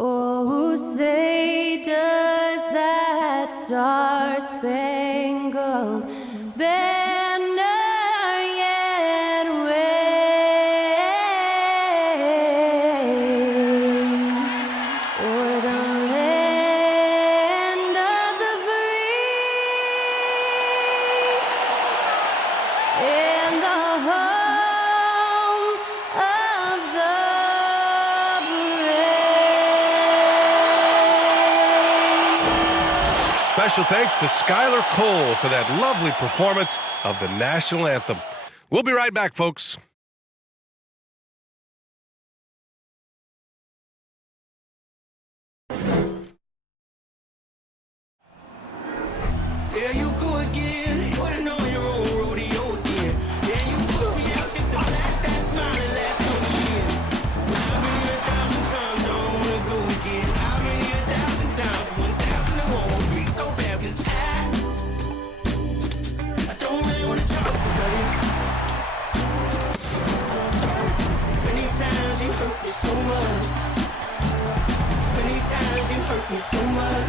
Oh, say does that star-spangled banner yet wave o'er the land of the free and the home of the Special thanks to Skylar Cole for that lovely performance of the national anthem. We'll be right back, folks. There you go again, putting on your own rodeo again. Yeah, you push me out just to flash that smile and last so years. I've been here 1,000 times, I don't wanna go again. I've been here 1,000 times, 1,000 and won't be so bad, 'cause I don't really wanna talk about it. Many times you hurt me so much. Many times you hurt me so much.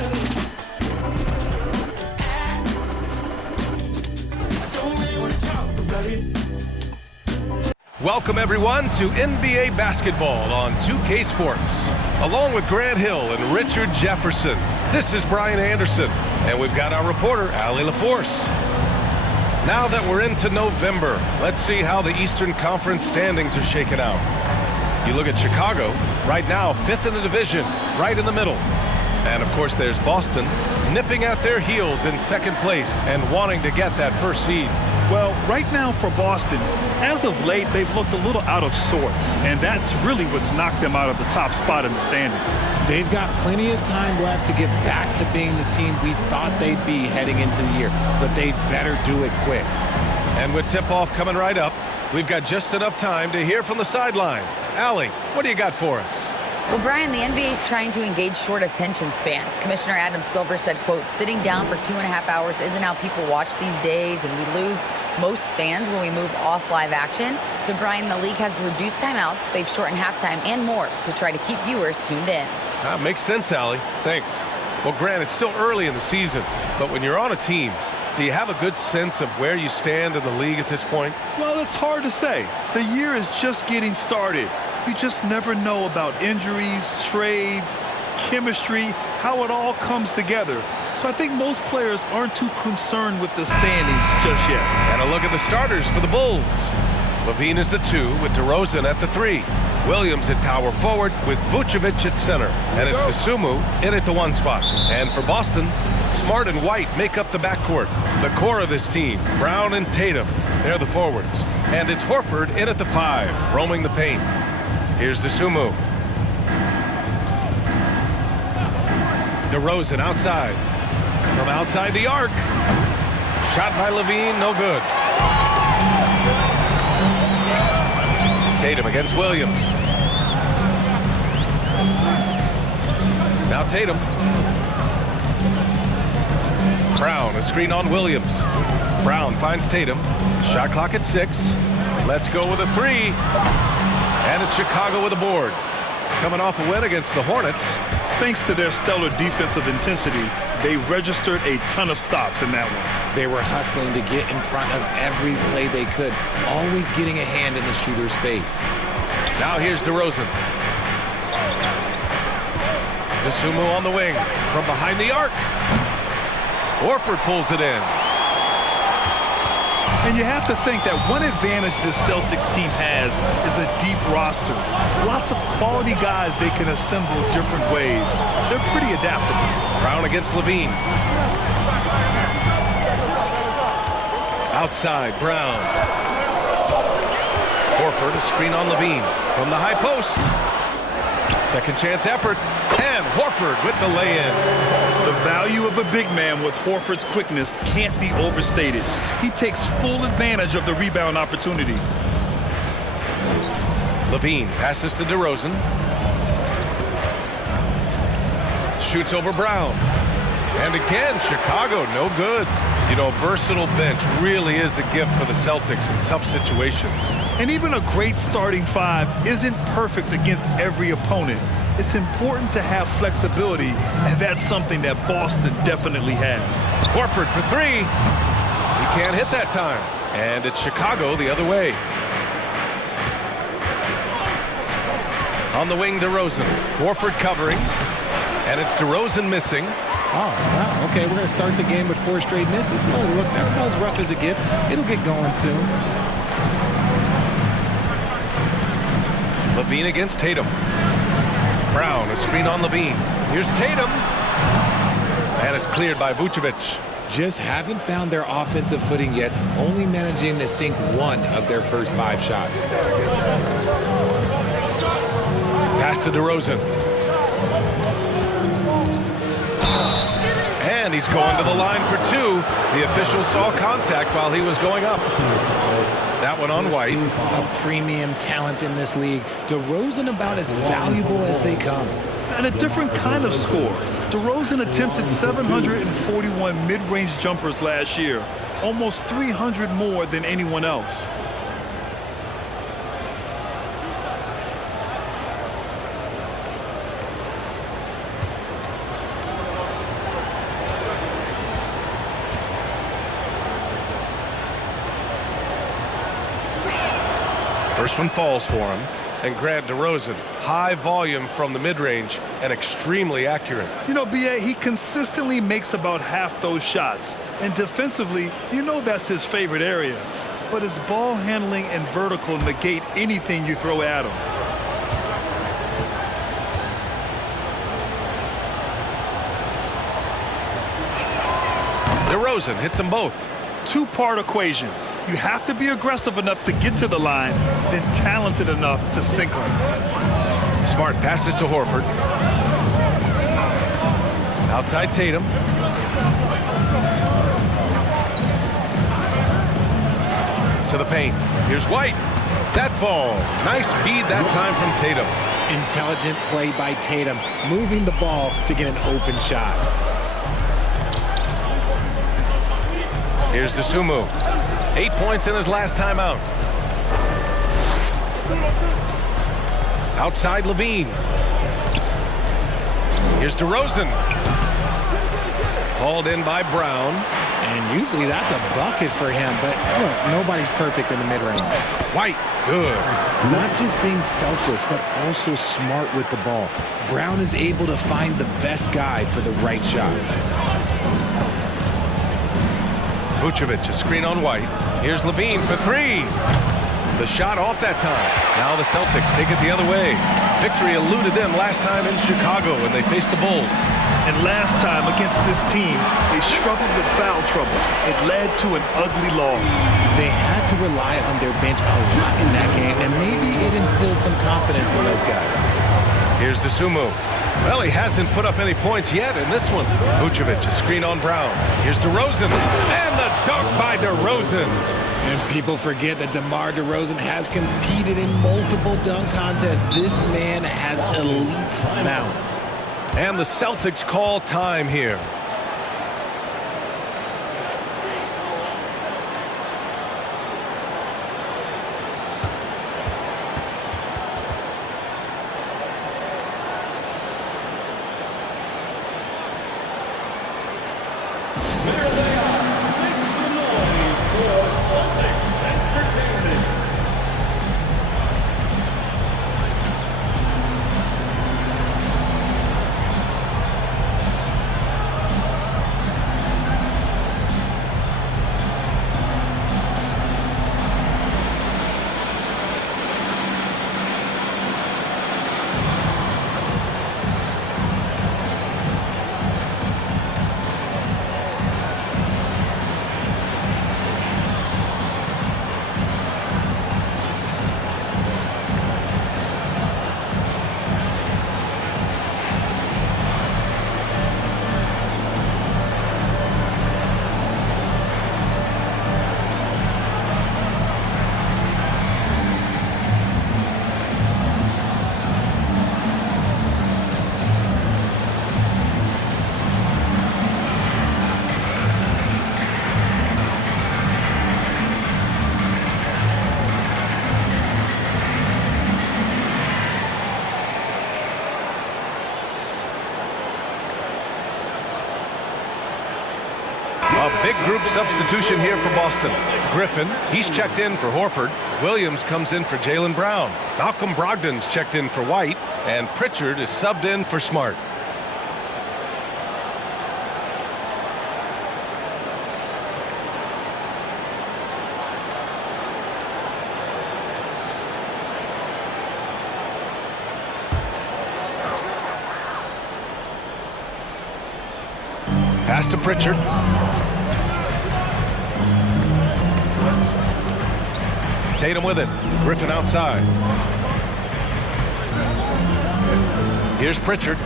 Welcome, everyone, to NBA basketball on 2K Sports. Along with Grant Hill and Richard Jefferson, this is Brian Anderson, and we've got our reporter, Allie LaForce. Now that we're into November, let's see how the Eastern Conference standings are shaking out. You look at Chicago, right now, 5th in the division, right in the middle. And, of course, there's Boston, nipping at their heels in 2nd place and wanting to get that first seed. Well, right now for Boston, as of late, they've looked a little out of sorts, and that's really what's knocked them out of the top spot in the standings. They've got plenty of time left to get back to being the team we thought they'd be heading into the year, but they better do it quick. And with tip-off coming right up, we've got just enough time to hear from the sideline. Allie, what do you got for us? Well, Brian, the NBA is trying to engage short attention spans. Commissioner Adam Silver said, quote, sitting down for 2.5 hours isn't how people watch these days, and we lose most fans when we move off live action. So, Brian, the league has reduced timeouts. They've shortened halftime and more to try to keep viewers tuned in. That makes sense, Allie. Thanks. Well, Grant, it's still early in the season, but when you're on a team, do you have a good sense of where you stand in the league at this point? Well, it's hard to say. The year is just getting started. You just never know about injuries, trades, chemistry, how it all comes together. So I think most players aren't too concerned with the standings just yet. And a look at the starters for the Bulls. Levine is the 2 with DeRozan at the 3. Williams at power forward with Vucevic at center. And it's Dosunmu in at the 1 spot. And for Boston, Smart and White make up the backcourt. The core of this team, Brown and Tatum, they're the forwards. And it's Horford in at the 5, roaming the paint. Here's Dosunmu. DeRozan outside. From outside the arc. Shot by Levine, no good. Tatum against Williams. Now Tatum. Brown, a screen on Williams. Brown finds Tatum. Shot clock at 6. Let's go with a 3. And it's Chicago with a board. Coming off a win against the Hornets. Thanks to their stellar defensive intensity, they registered a ton of stops in that one. They were hustling to get in front of every play they could, always getting a hand in the shooter's face. Now here's DeRozan. Dosunmu on the wing. From behind the arc. Horford pulls it in. And you have to think that one advantage this Celtics team has is a deep roster. Lots of quality guys they can assemble different ways. They're pretty adaptable. Brown against Levine. Outside, Brown. Horford, a screen on Levine. From the high post. Second chance effort. And Horford with the lay-in. The value of a big man with Horford's quickness can't be overstated. He takes full advantage of the rebound opportunity. Levine passes to DeRozan. Shoots over Brown. And again, Chicago, no good. You know, a versatile bench really is a gift for the Celtics in tough situations. And even a great starting five isn't perfect against every opponent. It's important to have flexibility, and that's something that Boston definitely has. Horford for three. He can't hit that time. And it's Chicago the other way. On the wing, DeRozan. Horford covering. And it's DeRozan missing. Oh, wow. Okay, we're going to start the game with 4 straight misses. Oh, look, that's about as rough as it gets. It'll get going soon. Levine against Tatum. Brown, a screen on Levine. Here's Tatum. And it's cleared by Vucevic. Just haven't found their offensive footing yet, only managing to sink 1 of their first 5 shots. Pass to DeRozan. And he's going to the line for 2. The official saw contact while he was going up. That one on White. A premium talent in this league. DeRozan about as valuable as they come. And a different kind of score. DeRozan attempted 741 mid-range jumpers last year, almost 300 more than anyone else. First one falls for him. And Grant DeRozan, high volume from the mid-range and extremely accurate. You know, B.A., he consistently makes about half those shots. And defensively, you know that's his favorite area. But his ball handling and vertical negate anything you throw at him. DeRozan hits them both. 2-part equation. You have to be aggressive enough to get to the line, then talented enough to sink them. Smart passes to Horford. Outside Tatum. To the paint. Here's White. That falls. Nice feed that time from Tatum. Intelligent play by Tatum, moving the ball to get an open shot. Here's DeSumo. 8 points in his last time out. Outside Levine. Here's DeRozan. Hauled in by Brown. And usually that's a bucket for him, but look, nobody's perfect in the mid-range. White, good. Not just being selfless, but also smart with the ball. Brown is able to find the best guy for the right shot. Vucevic, a screen on White. Here's Levine for 3. The shot off that time. Now the Celtics take it the other way. Victory eluded them last time in Chicago when they faced the Bulls. And last time against this team, they struggled with foul trouble. It led to an ugly loss. They had to rely on their bench a lot in that game, and maybe it instilled some confidence in those guys. Here's DeSumo. Well, he hasn't put up any points yet in this one. Vucevic, a screen on Brown. Here's DeRozan, and the dunk by DeRozan. And people forget that DeMar DeRozan has competed in multiple dunk contests. This man has elite mounts. And the Celtics call time here. Now, big group substitution here for Boston. Griffin, he's checked in for Horford. Williams comes in for Jaylen Brown. Malcolm Brogdon's checked in for White. And Pritchard is subbed in for Smart. Pass to Pritchard. Tatum with it. Griffin outside. Here's Pritchard.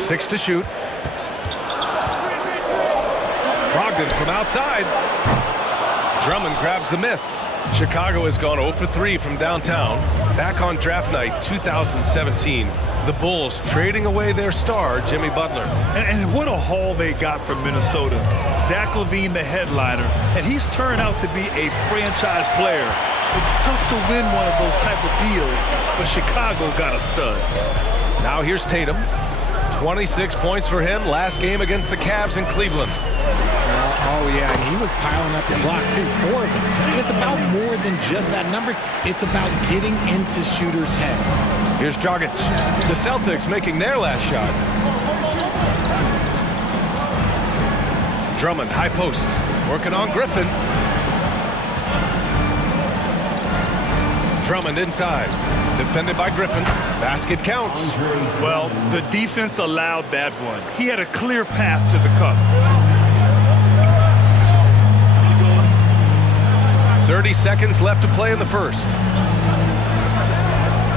6 to shoot. Brogdon from outside. Drummond grabs the miss. Chicago has gone 0 for 3 from downtown. Back on draft night 2017, the Bulls trading away their star, Jimmy Butler. And what a haul they got from Minnesota. Zach LaVine, the headliner, and he's turned out to be a franchise player. It's tough to win one of those type of deals, but Chicago got a stud. Now here's Tatum. 26 points for him last game against the Cavs in Cleveland. Oh, yeah, and he was piling up the blocks, too, 4 of them. And it's about more than just that number. It's about getting into shooters' heads. Here's Dragic. The Celtics making their last shot. Drummond, high post, working on Griffin. Drummond inside, defended by Griffin. Basket counts. Well, the defense allowed that one. He had a clear path to the cup. 30 seconds left to play in the first.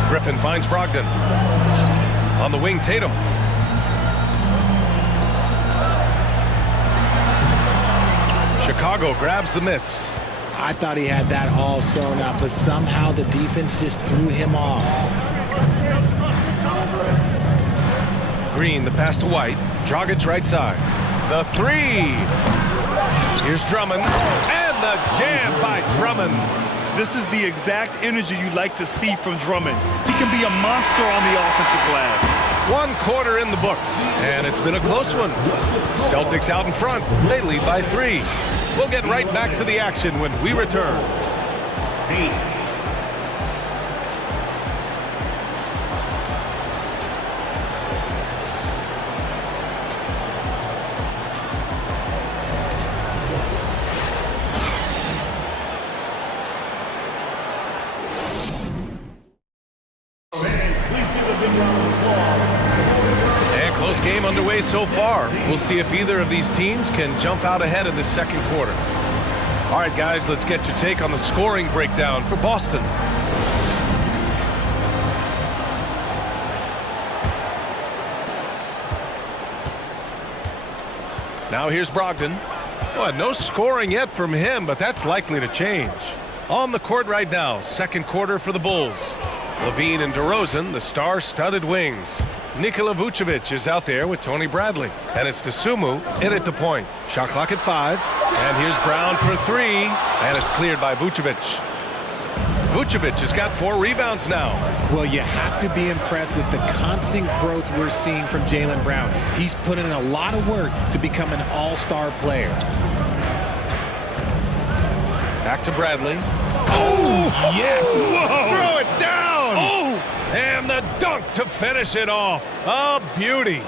Griffin finds Brogdon. On the wing, Tatum. Chicago grabs the miss. I thought he had that all sewn up, but somehow the defense just threw him off. Green, the pass to White. Dragic right side. The three. Here's Drummond. And the jam by Drummond. This is the exact energy you like to see from Drummond. He can be a monster on the offensive glass. 1 quarter in the books, and it's been a close one. Celtics out in front. They lead by 3. We'll get right back to the action when we return. And close game underway so far. We'll see if either of these teams can jump out ahead in the second quarter. All right, guys, let's get your take on the scoring breakdown for Boston. Now here's Brogdon. Well, no scoring yet from him, but that's likely to change. On the court right now, second quarter for the Bulls. LaVine and DeRozan, the star-studded wings. Nikola Vucevic is out there with Tony Bradley. And it's Dosunmu in at the point. Shot clock at 5. And here's Brown for 3. And it's cleared by Vucevic. Vucevic has got 4 rebounds now. Well, you have to be impressed with the constant growth we're seeing from Jaylen Brown. He's put in a lot of work to become an all-star player. Back to Bradley. Oh, yes! Whoa. Throw it down! Oh! And the dunk to finish it off. A beauty.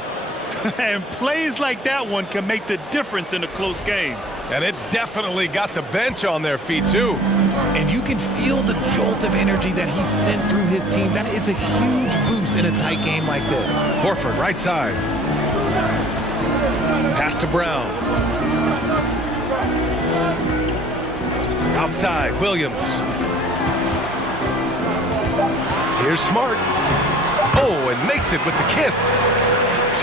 And plays like that one can make the difference in a close game. And it definitely got the bench on their feet, too. And you can feel the jolt of energy that he sent through his team. That is a huge boost in a tight game like this. Horford, right side. Pass to Brown. Outside, Williams. Here's Smart. Oh, and makes it with the kiss.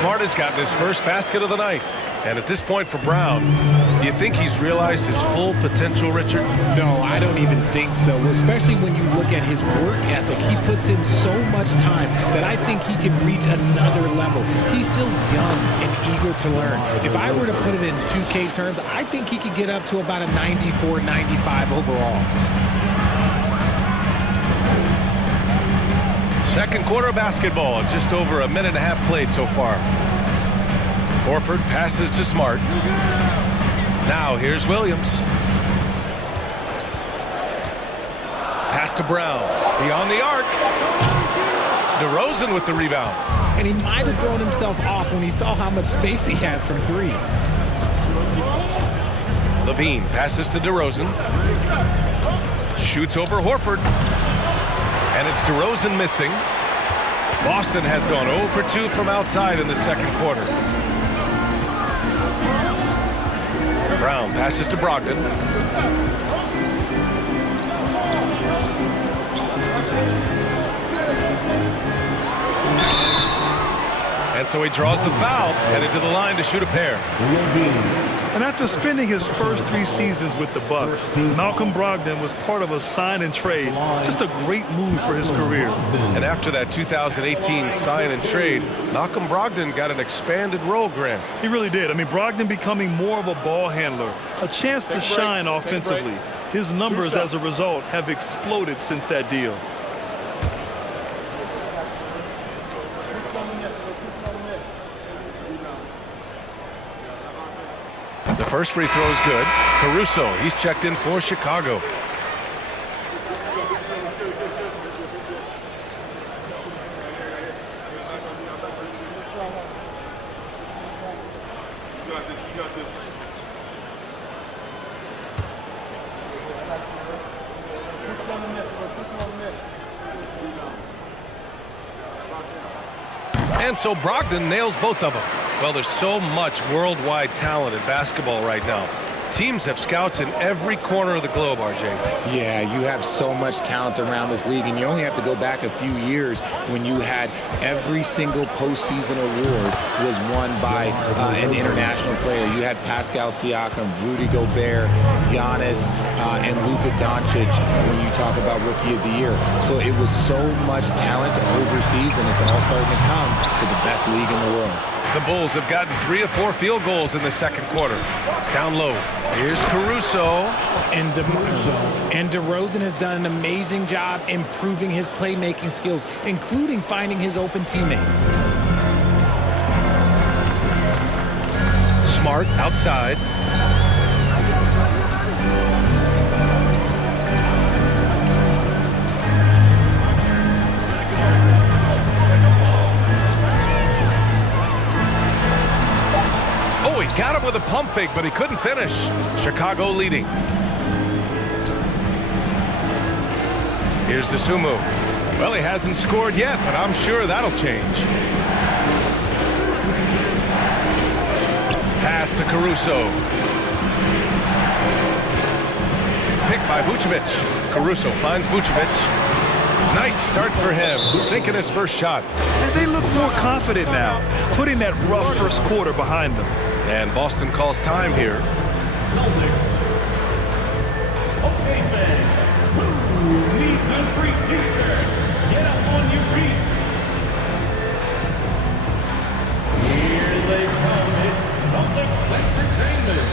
Smart has gotten his first basket of the night. And at this point for Brown, do you think he's realized his full potential, Richard? No, I don't even think so, especially when you look at his work ethic. He puts in so much time that I think he can reach another level. He's still young and eager to learn. If I were to put it in 2K terms, I think he could get up to about a 94, 95 overall. Second quarter of basketball, just over a minute and a half played so far. Horford passes to Smart. Now here's Williams. Pass to Brown. Beyond the arc. DeRozan with the rebound. And he might have thrown himself off when he saw how much space he had from three. Levine passes to DeRozan. Shoots over Horford. And it's DeRozan missing. Boston has gone 0 for 2 from outside in the second quarter. Brown passes to Brogdon. And so he draws the foul, headed to the line to shoot a pair. And after spending his first 3 seasons with the Bucks, Malcolm Brogdon was part of a sign and trade. Just a great move for his career. And after that 2018 sign and trade, Malcolm Brogdon got an expanded role, Grant. He really did. I mean, Brogdon becoming more of a ball handler, a chance to shine offensively. His numbers as a result have exploded since that deal. The first free throw is good. Caruso, he's checked in for Chicago. And so Brogdon nails both of them. Well, there's so much worldwide talent in basketball right now. Teams have scouts in every corner of the globe, RJ. Yeah, you have so much talent around this league, and you only have to go back a few years when you had every single postseason award was won by an international player. You had Pascal Siakam, Rudy Gobert, Giannis, and Luka Doncic when you talk about Rookie of the Year. So it was so much talent overseas, and it's all starting to come to the best league in the world. The Bulls have gotten 3 of 4 field goals in the second quarter. Down low. Here's Caruso. And DeRozan has done an amazing job improving his playmaking skills, including finding his open teammates. Smart outside. Got him with a pump fake, but he couldn't finish. Chicago leading. Here's DeSumo. Well, he hasn't scored yet, but I'm sure that'll change. Pass to Caruso. Picked by Vucevic. Caruso finds Vucevic. Nice start for him, sinking his first shot. And they look more confident now, putting that rough first quarter behind them. And Boston calls time here. Celtics. Okay, fans, who needs a free t-shirt? Get up on your feet. Here they come. It's Celtics Entertainment.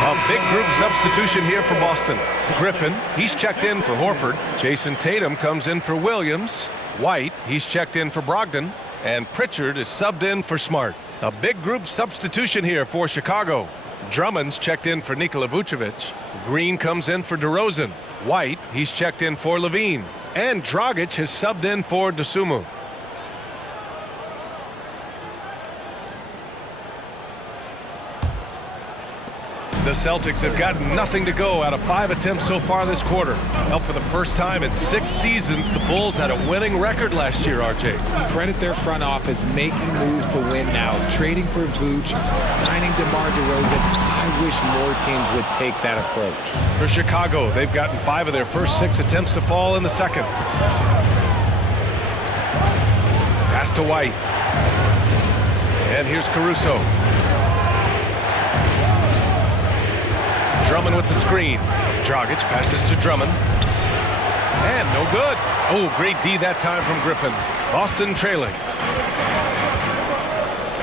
A big group substitution here for Boston. Griffin, he's checked in for Horford. Jason Tatum comes in for Williams. White, he's checked in for Brogdon. And Pritchard is subbed in for Smart. A big group substitution here for Chicago. Drummond's checked in for Nikola Vucevic. Green comes in for DeRozan. White, he's checked in for Levine. And Dragic has subbed in for Dosunmu. The Celtics have gotten nothing to go out of 5 attempts so far this quarter. Well, for the first time in 6 seasons, the Bulls had a winning record last year, RJ. Credit their front office making moves to win now, trading for Vooch, signing DeMar DeRozan. I wish more teams would take that approach. For Chicago, they've gotten 5 of their first 6 attempts to fall in the second. Pass to White. And here's Caruso. Drummond with the screen. Dragic passes to Drummond. And no good. Oh, great D that time from Griffin. Boston trailing.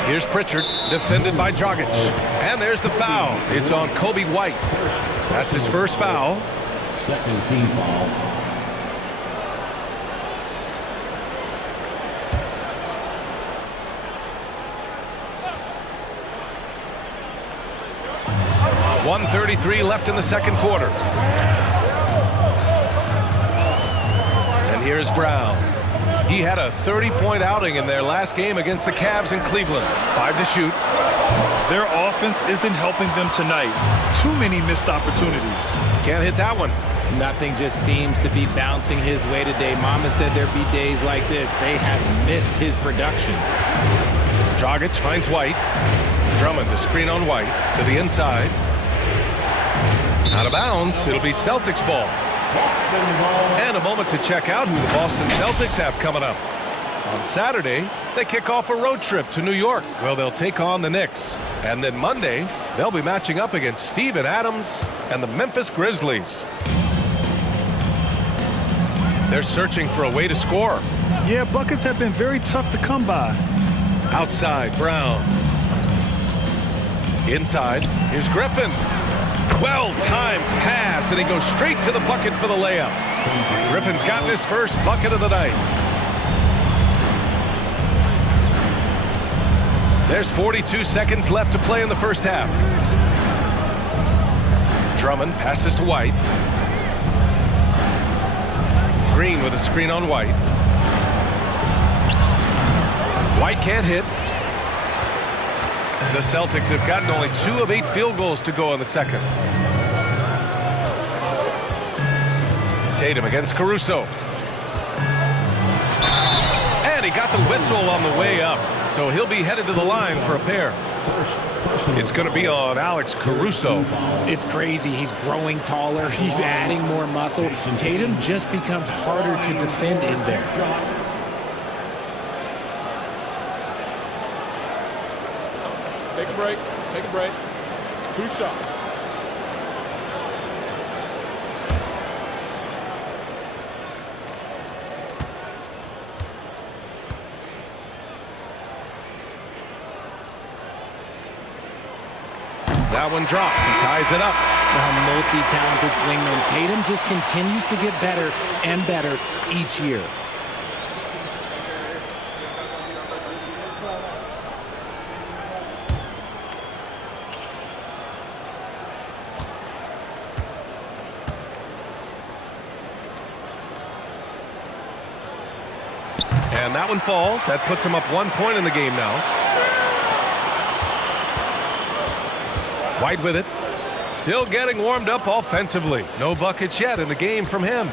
Here's Pritchard, defended by Dragic. And there's the foul. It's on Kobe White. That's his first foul. Second team foul. .133 left in the second quarter. And here's Brown. He had a 30-point outing in their last game against the Cavs in Cleveland. 5 to shoot. Their offense isn't helping them tonight. Too many missed opportunities. Can't hit that one. Nothing just seems to be bouncing his way today. Mama said there'd be days like this. They have missed his production. Dragic finds White. Drummond to screen on White to the inside. Out of bounds. It'll be Celtics ball. And a moment to check out who the Boston Celtics have coming up. On Saturday, they kick off a road trip to New York. Well, they'll take on the Knicks. And then Monday, they'll be matching up against Steven Adams and the Memphis Grizzlies. They're searching for a way to score. Yeah, buckets have been very tough to come by. Outside, Brown. Inside, here's Griffin. Well-timed pass, and he goes straight to the bucket for the layup. Griffin's gotten his first bucket of the night. There's 42 seconds left to play in the first half. Drummond passes to White. Green with a screen on White. White can't hit. The Celtics have gotten only 2 of 8 field goals to go in the second. Tatum against Caruso. And he got the whistle on the way up. So he'll be headed to the line for a pair. It's going to be on Alex Caruso. It's crazy. He's growing taller. He's adding more muscle. Tatum just becomes harder to defend in there. Take a break. Take a break. 2 shots. That one drops. He ties it up. A multi-talented swingman. Tatum just continues to get better and better each year. And that one falls. That puts him up 1 point in the game now. White with it. Still getting warmed up offensively. No buckets yet in the game from him.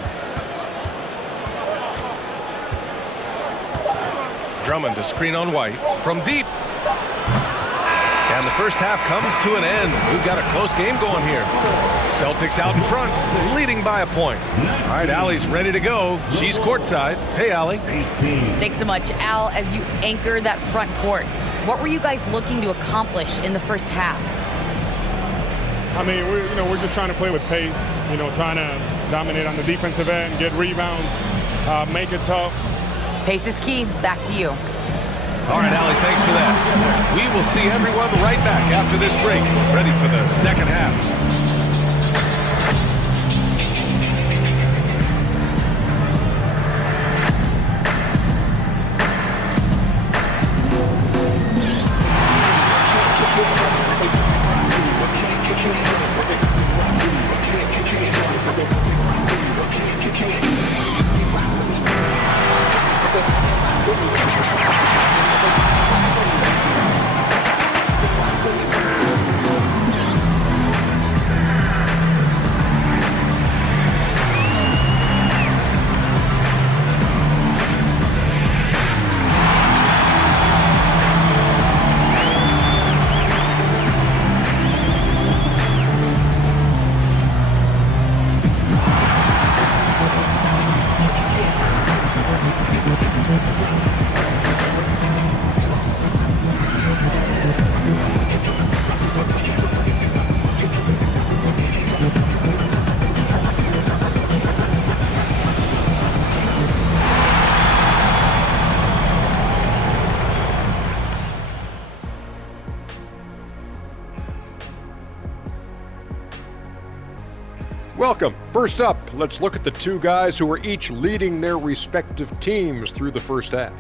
Drummond to screen on White from deep. And the first half comes to an end. We've got a close game going here. Celtics out in front, leading by a point. All right, Allie's ready to go. She's courtside. Hey, Allie. Thanks so much, Al. As you anchor that front court, what were you guys looking to accomplish in the first half? I mean, we're just trying to play with pace. Trying to dominate on the defensive end, get rebounds, make it tough. Pace is key. Back to you. All right, Allie, thanks for that. We will see everyone right back after this break, ready for the second half. Welcome. First up, let's look at the two guys who are each leading their respective teams through the first half.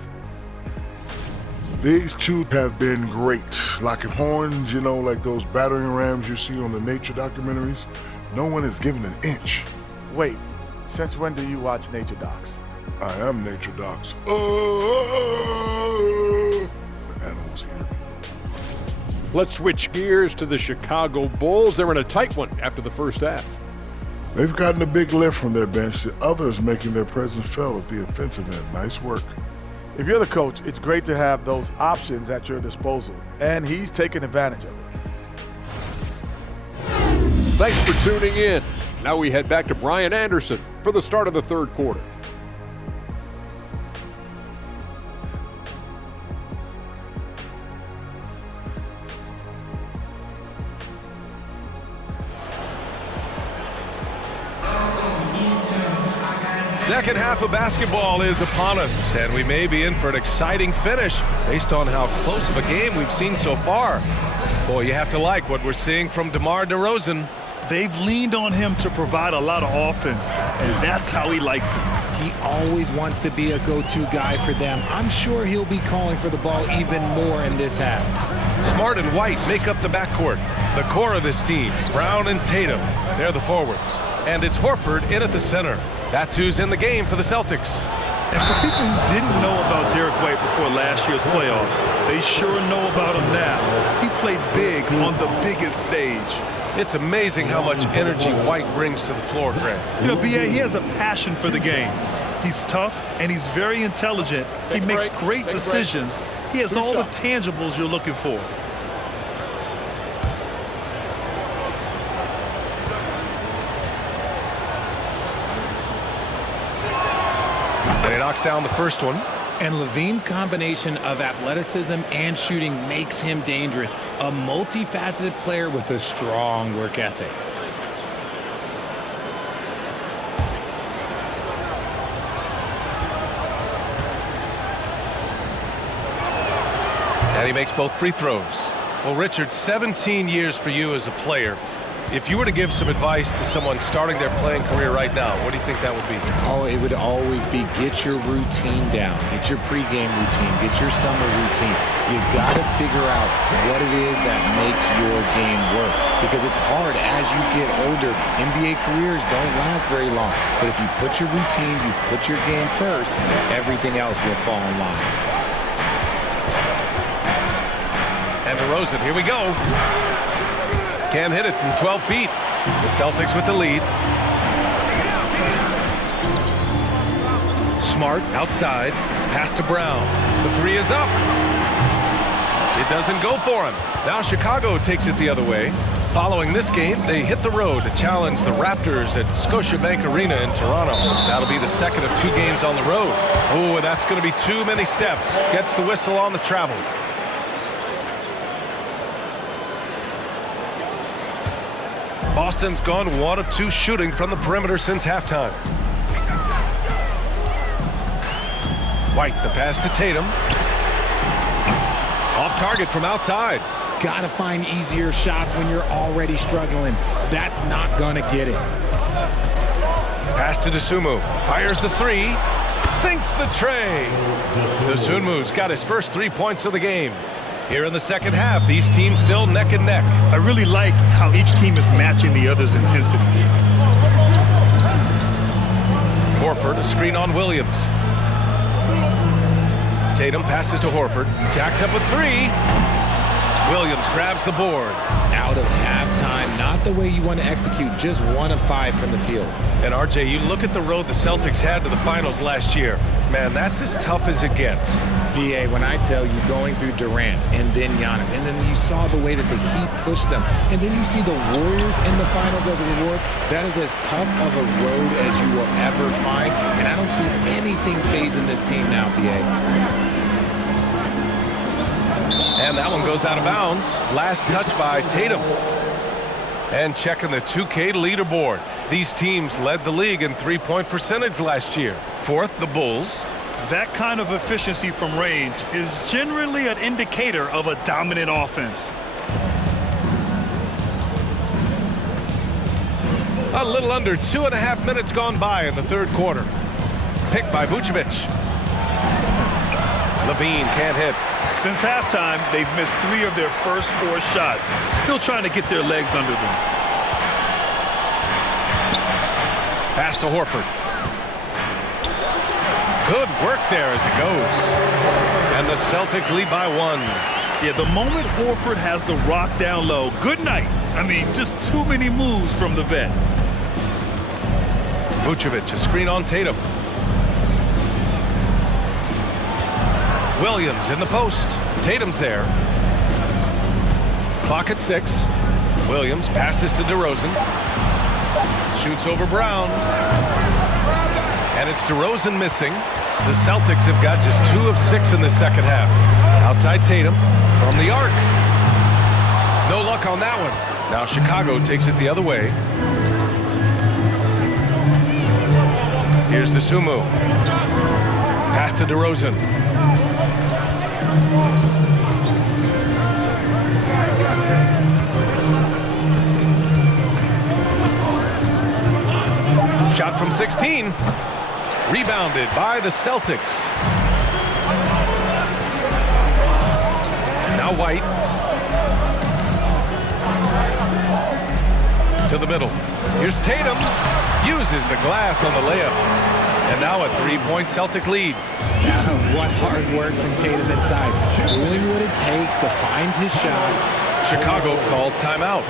These two have been great. Locking horns, like those battering rams you see on the nature documentaries. No one is given an inch. Wait, since when do you watch nature docs? I am nature docs. Animals here. Let's switch gears to the Chicago Bulls. They're in a tight one after the first half. They've gotten a big lift from their bench. The others making their presence felt at the offensive end. Nice work. If you're the coach, it's great to have those options at your disposal, and he's taking advantage of it. Thanks for tuning in. Now we head back to Brian Anderson for the start of the third quarter. Second half of basketball is upon us, and we may be in for an exciting finish based on how close of a game we've seen so far. Boy, you have to like what we're seeing from DeMar DeRozan. They've leaned on him to provide a lot of offense, and that's how he likes it. He always wants to be a go-to guy for them. I'm sure he'll be calling for the ball even more in this half. Smart and White make up the backcourt. The core of this team, Brown and Tatum, they're the forwards. And it's Horford in at the center. That's who's in the game for the Celtics. And for people who didn't know about Derek White before last year's playoffs, they sure know about him now. He played big on the biggest stage. It's amazing how much energy White brings to the floor, Greg. B.A., he has a passion for the game. He's tough, and he's very intelligent. He makes great decisions. He has all the tangibles you're looking for. And he knocks down the first one. And Levine's combination of athleticism and shooting makes him dangerous. A multifaceted player with a strong work ethic. And he makes both free throws. Well, Richard, 17 years for you as a player. If you were to give some advice to someone starting their playing career right now, what do you think that would be? Oh, it would always be get your routine down. Get your pregame routine. Get your summer routine. You got to figure out what it is that makes your game work. Because it's hard as you get older. NBA careers don't last very long. But if you put your routine, you put your game first, everything else will fall in line. And DeRozan, here we go. Can't hit it from 12 feet. The Celtics with the lead. Smart outside. Pass to Brown. The three is up. It doesn't go for him. Now Chicago takes it the other way. Following this game, they hit the road to challenge the Raptors at Scotiabank Arena in Toronto. That'll be the second of 2 games on the road. Oh, and that's going to be too many steps. Gets the whistle on the travel. Boston's gone 1 of 2 shooting from the perimeter since halftime. White, the pass to Tatum. Off target from outside. Gotta find easier shots when you're already struggling. That's not gonna get it. Pass to Dosunmu. Fires the 3. Sinks the tray. Dosunmu's got his first 3 points of the game. Here in the second half, these teams still neck and neck. I really like how each team is matching the other's intensity. Horford, a screen on Williams. Tatum passes to Horford. Jacks up a 3. Williams grabs the board. Out of halftime, not the way you want to execute, just 1 of 5 from the field. And RJ, you look at the road the Celtics had to the finals last year. Man, that's as tough as it gets. BA, when I tell you going through Durant and then Giannis, and then you saw the way that the Heat pushed them, and then you see the Warriors in the finals as a reward, that is as tough of a road as you will ever find, and I don't see anything phasing this team now, BA. And that one goes out of bounds. Last touch by Tatum. And checking the 2K leaderboard. These teams led the league in three-point percentage last year. Fourth, the Bulls. That kind of efficiency from range is generally an indicator of a dominant offense. A little under 2.5 minutes gone by in the third quarter. Picked by Vucevic. Levine can't hit. Since halftime, they've missed 3 of their first 4 shots. Still trying to get their legs under them. Pass to Horford. Good work there as it goes. And the Celtics lead by 1. Yeah, the moment Horford has the rock down low, good night. I mean, just too many moves from the vet. Vucevic, a screen on Tatum. Williams in the post. Tatum's there. Clock at 6. Williams passes to DeRozan. Shoots over Brown. And it's DeRozan missing. The Celtics have got just 2 of 6 in the second half. Outside Tatum from the arc. No luck on that one. Now Chicago takes it the other way. Here's to Sumu. Pass to DeRozan. Shot from 16. Rebounded by the Celtics. Now White. To the middle. Here's Tatum. Uses the glass on the layup. And now a 3-point Celtic lead. What hard work from Tatum inside. Doing what it takes to find his shot. Chicago calls timeout.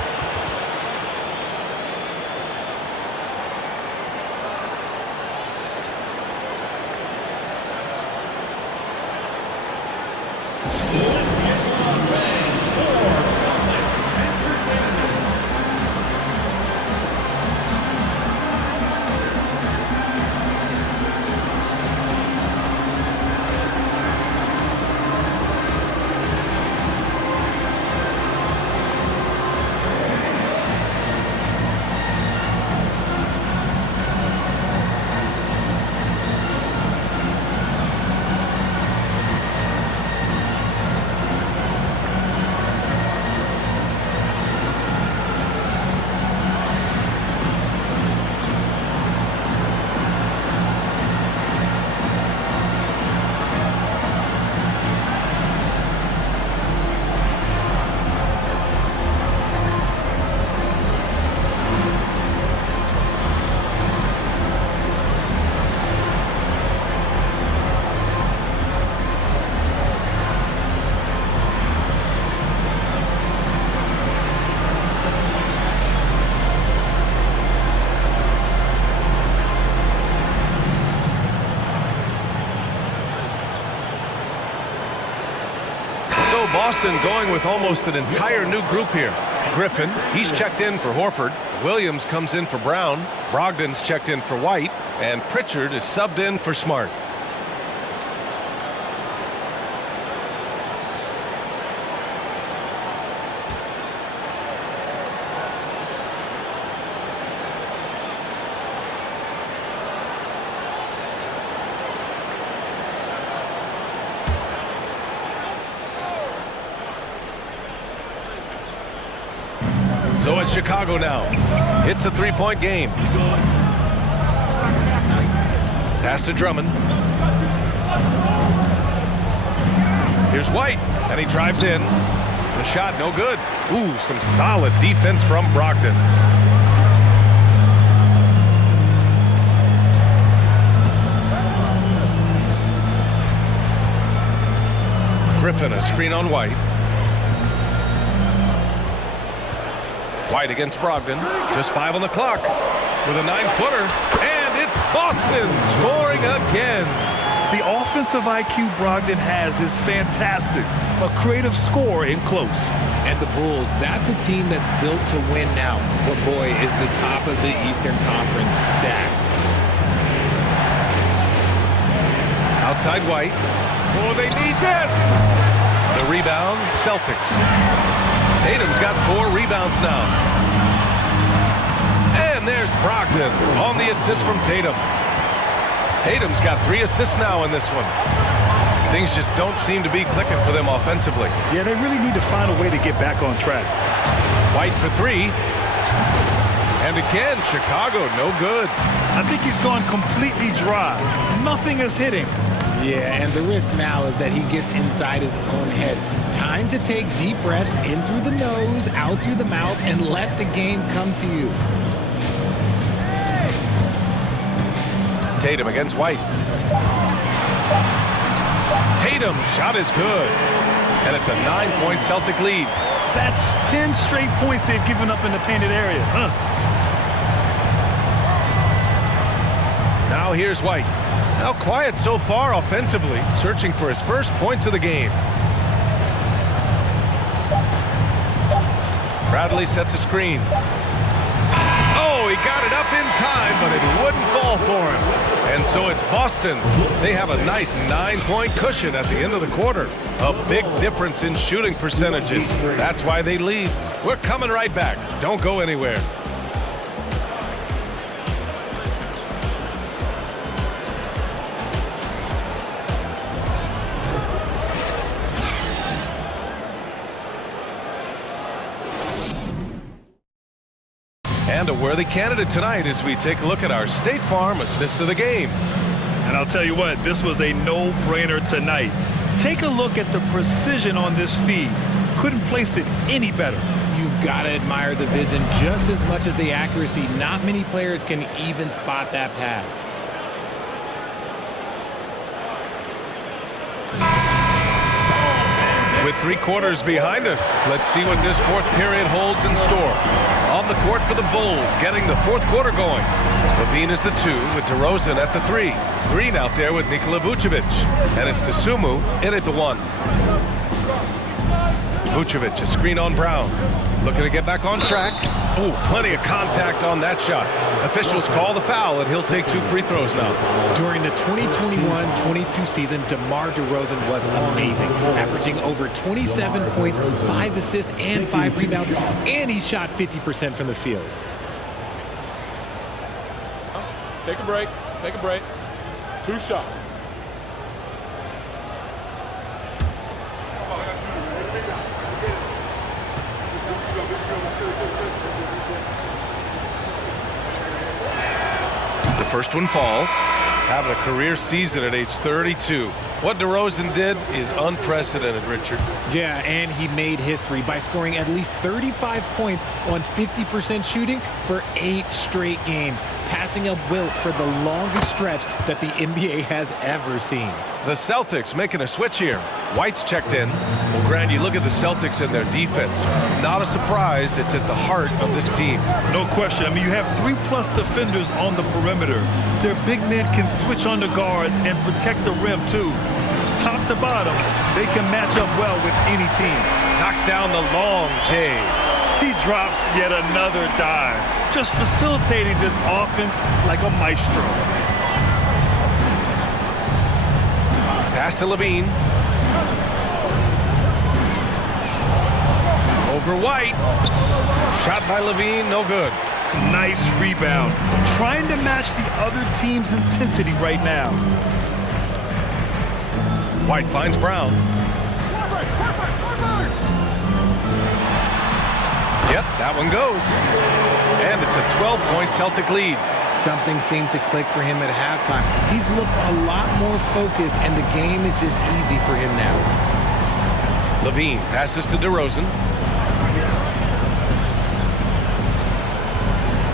So Boston going with almost an entire new group here. Griffin, he's checked in for Horford. Williams comes in for Brown. Brogdon's checked in for White. And Pritchard is subbed in for Smart. So it's Chicago now. It's a 3-point game. Pass to Drummond. Here's White, and he drives in. The shot no good. Ooh, some solid defense from Brogdon. Griffin, a screen on White. White against Brogdon. Just 5 on the clock with a 9-footer. And it's Boston scoring again. The offensive IQ Brogdon has is fantastic. A creative scorer in close. And the Bulls, that's a team that's built to win now. But boy, is the top of the Eastern Conference stacked. Outside White. Oh, they need this. The rebound, Celtics. Tatum's got 4 rebounds now. And there's Brogdon on the assist from Tatum. Tatum's got 3 assists now in this one. Things just don't seem to be clicking for them offensively. Yeah, they really need to find a way to get back on track. White for 3. And again, Chicago, no good. I think he's gone completely dry. Nothing is hitting. Yeah, and the risk now is that he gets inside his own head. Time to take deep breaths in through the nose, out through the mouth, and let the game come to you. Tatum against White. Tatum, shot is good. And it's a 9-point Celtic lead. That's 10 straight points they've given up in the painted area. Now here's White. Now quiet so far offensively, searching for his first points of the game. Bradley sets a screen. Oh, he got it up in time, but it wouldn't fall for him. And so it's Boston. They have a nice 9-point cushion at the end of the quarter. A big difference in shooting percentages. That's why they lead. We're coming right back. Don't go anywhere. And a worthy candidate tonight as we take a look at our State Farm assist of the game. And I'll tell you what, this was a no-brainer tonight. Take a look at the precision on this feed. Couldn't place it any better. You've got to admire the vision just as much as the accuracy. Not many players can even spot that pass. With 3 quarters behind us, let's see what this fourth period holds in store. On the court for the Bulls, getting the fourth quarter going. Levine is the 2 with DeRozan at the 3. Green out there with Nikola Vucevic. And it's Dosunmu in at the 1. Vucevic, a screen on Brown. Looking to get back on track. Ooh, plenty of contact on that shot. Officials call the foul, and he'll take 2 free throws now. During the 2021-22 season, DeMar DeRozan was amazing, averaging over 27 points, 5 assists, and 5 rebounds, and he shot 50% from the field. Take a break. Take a break. 2 shots. The first one falls. Having a career season at age 32. What DeRozan did is unprecedented, Richard. Yeah, and he made history by scoring at least 35 points on 50% shooting for 8 straight games, passing up Wilt for the longest stretch that the NBA has ever seen. The Celtics making a switch here. White's checked in. Well, Grant, you look at the Celtics and their defense. Not a surprise, it's at the heart of this team. No question. I mean, you have 3+ defenders on the perimeter. Their big men can switch on the guards and protect the rim, too. Top to bottom, they can match up well with any team. Knocks down the long J. He drops yet another dive, just facilitating this offense like a maestro. Pass to Levine. Over White. Shot by Levine, no good. Nice rebound. Trying to match the other team's intensity right now. White finds Brown. Yep, that one goes. And it's a 12-point Celtic lead. Something seemed to click for him at halftime. He's looked a lot more focused, and the game is just easy for him now. Levine passes to DeRozan.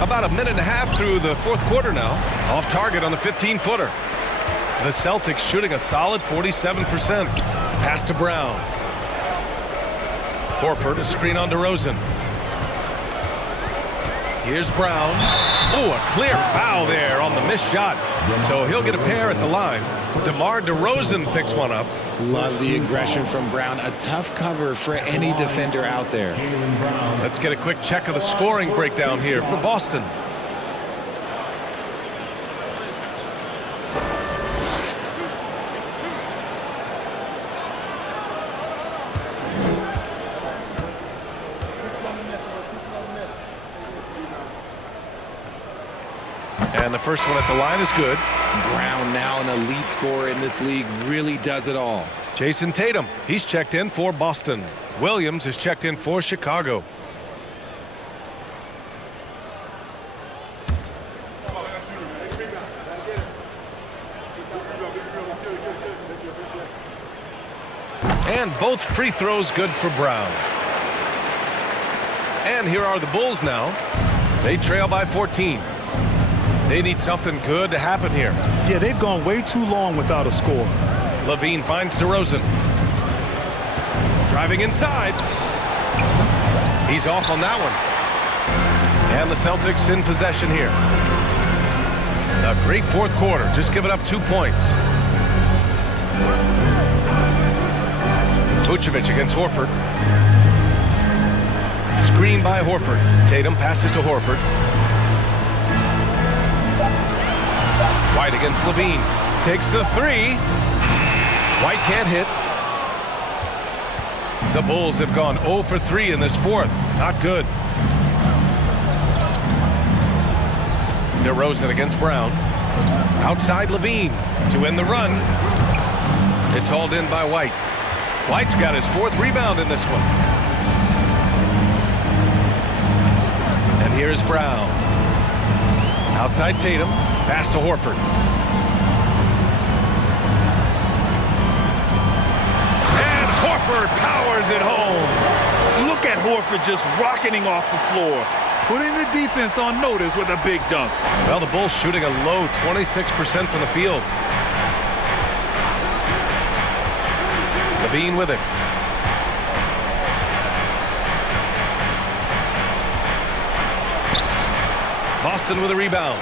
About a minute and a half through the fourth quarter now. Off target on the 15-footer. The Celtics shooting a solid 47%. Pass to Brown. Horford, a screen on DeRozan. Here's Brown. Oh, a clear foul there on the missed shot. So he'll get a pair at the line. DeMar DeRozan picks one up. Love the aggression from Brown. A tough cover for any defender out there. Let's get a quick check of the scoring breakdown here for Boston. And the first one at the line is good. Brown, now an elite scorer in this league, really does it all. Jason Tatum, he's checked in for Boston. Williams is checked in for Chicago. And both free throws good for Brown. And here are the Bulls now. They trail by 14. They need something good to happen here. Yeah, they've gone way too long without a score. Levine finds DeRozan. Driving inside. He's off on that one. And the Celtics in possession here. A great fourth quarter, just giving up 2 points. Vucevic against Horford. Screen by Horford. Tatum passes to Horford. White against Levine. Takes the three. White can't hit. The Bulls have gone 0 for 3 in this fourth. Not good. DeRozan against Brown. Outside Levine to end the run. It's hauled in by White. White's got his 4th rebound in this one. And here's Brown. Outside Tatum. Pass to Horford. And Horford powers it home. Look at Horford just rocketing off the floor, putting the defense on notice with a big dunk. Well, the Bulls shooting a low 26% from the field. Levine with it. Boston with a rebound.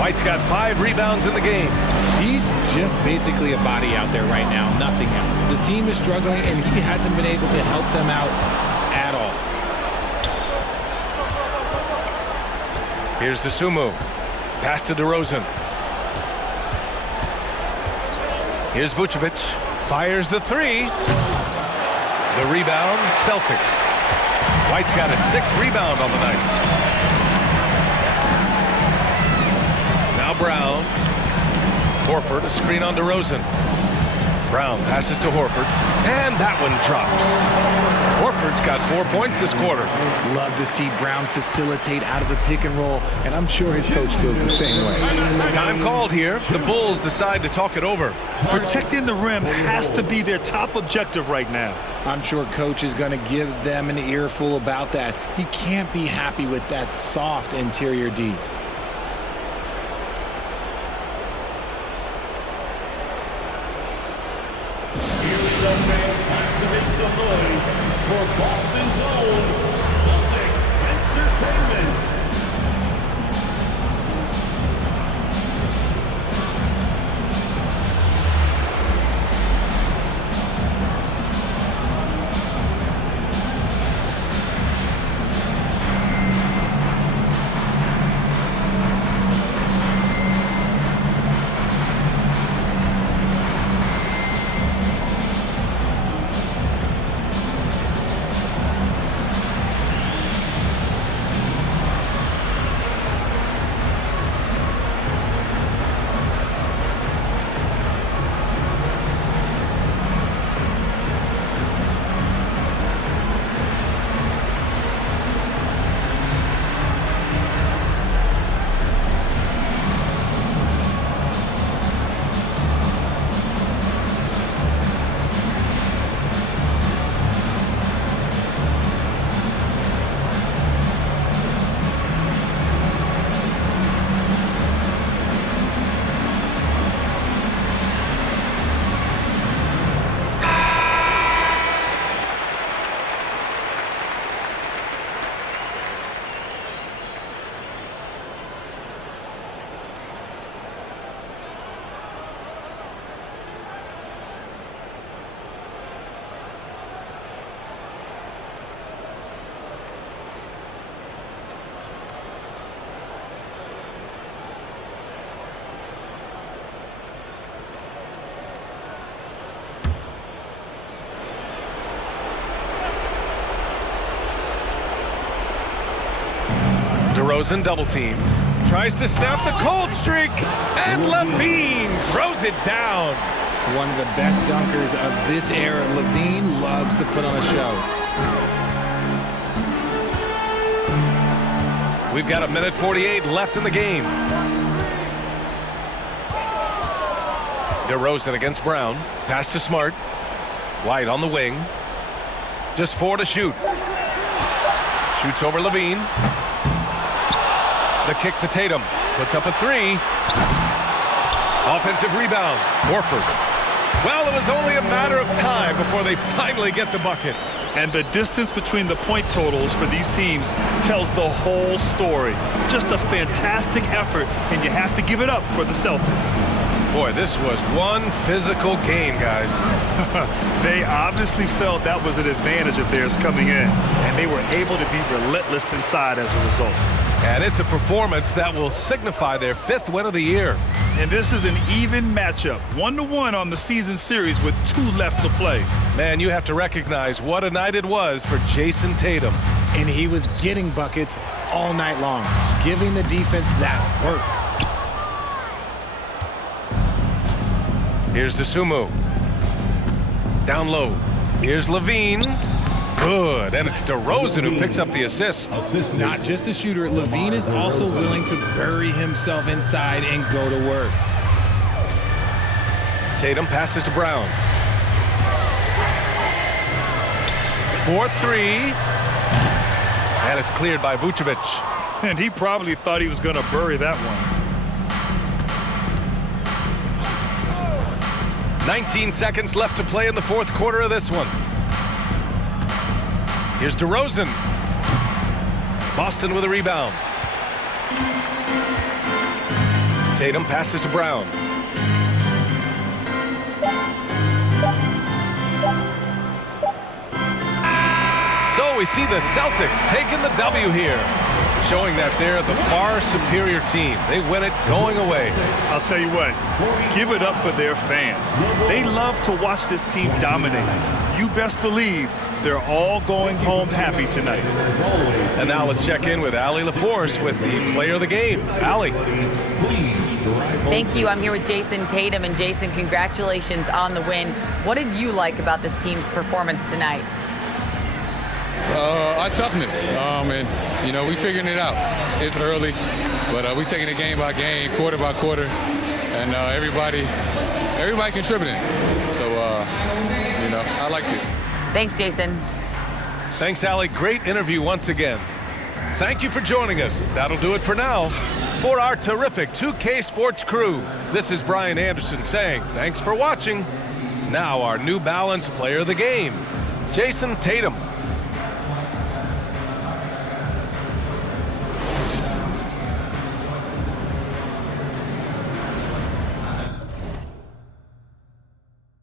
White's got 5 rebounds in the game. He's just basically a body out there right now, nothing else. The team is struggling, and he hasn't been able to help them out at all. Here's Dosunmu. Pass to DeRozan. Here's Vucevic. Fires the three. The rebound, Celtics. White's got a 6th rebound on the night. Now Brown. Horford, a screen on DeRozan. Brown passes to Horford. And that one drops. Horford's got 4 points this quarter. Love to see Brown facilitate out of the pick and roll, and I'm sure his coach feels the same way. Time called here. The Bulls decide to talk it over. Protecting the rim has to be their top objective right now. I'm sure coach is going to give them an earful about that. He can't be happy with that soft interior D. For Boston's own Celtics Entertainment. DeRozan double teamed. Tries to snap the cold streak. And Levine throws it down. One of the best dunkers of this era. Levine loves to put on a show. We've got 1:48 left in the game. DeRozan against Brown. Pass to Smart. White on the wing. Just 4 to shoot. Shoots over Levine. The kick to Tatum. Puts up a 3. Offensive rebound. Horford. Well, it was only a matter of time before they finally get the bucket. And the distance between the point totals for these teams tells the whole story. Just a fantastic effort, and you have to give it up for the Celtics. Boy, this was one physical game, guys. They obviously felt that was an advantage of theirs coming in, and they were able to be relentless inside as a result. And it's a performance that will signify their 5th win of the year. And this is an even matchup, 1-1 on the season series with 2 left to play. Man, you have to recognize what a night it was for Jason Tatum. And he was getting buckets all night long, giving the defense that work. Here's DeSumo. Down low. Here's Levine. Good. And it's DeRozan who picks up the assist. Not just a shooter, Levine is also willing to bury himself inside and go to work. Tatum passes to Brown. 4-3. And it's cleared by Vucevic. And he probably thought he was going to bury that one. 19 seconds left to play in the 4th quarter of this one. Here's DeRozan. Boston with a rebound. Tatum passes to Brown. So we see the Celtics taking the W here, showing that they're the far superior team. They win it going away. I'll tell you what, give it up for their fans. They love to watch this team dominate. You best believe they're all going home happy tonight. And now let's check in with Allie LaForce with the player of the game. Allie. Thank you. I'm here with Jason Tatum. And Jason, congratulations on the win. What did you like about this team's performance tonight? Our toughness, and we figuring it out. It's early, but we taking it game by game, quarter by quarter, and everybody contributing. So I liked it. Thanks, Jason. Thanks, Allie. Great interview once again. Thank you for joining us. That'll do it for now. For our terrific 2K Sports crew, this is Brian Anderson saying thanks for watching. Now our New Balance player of the game, Jason Tatum.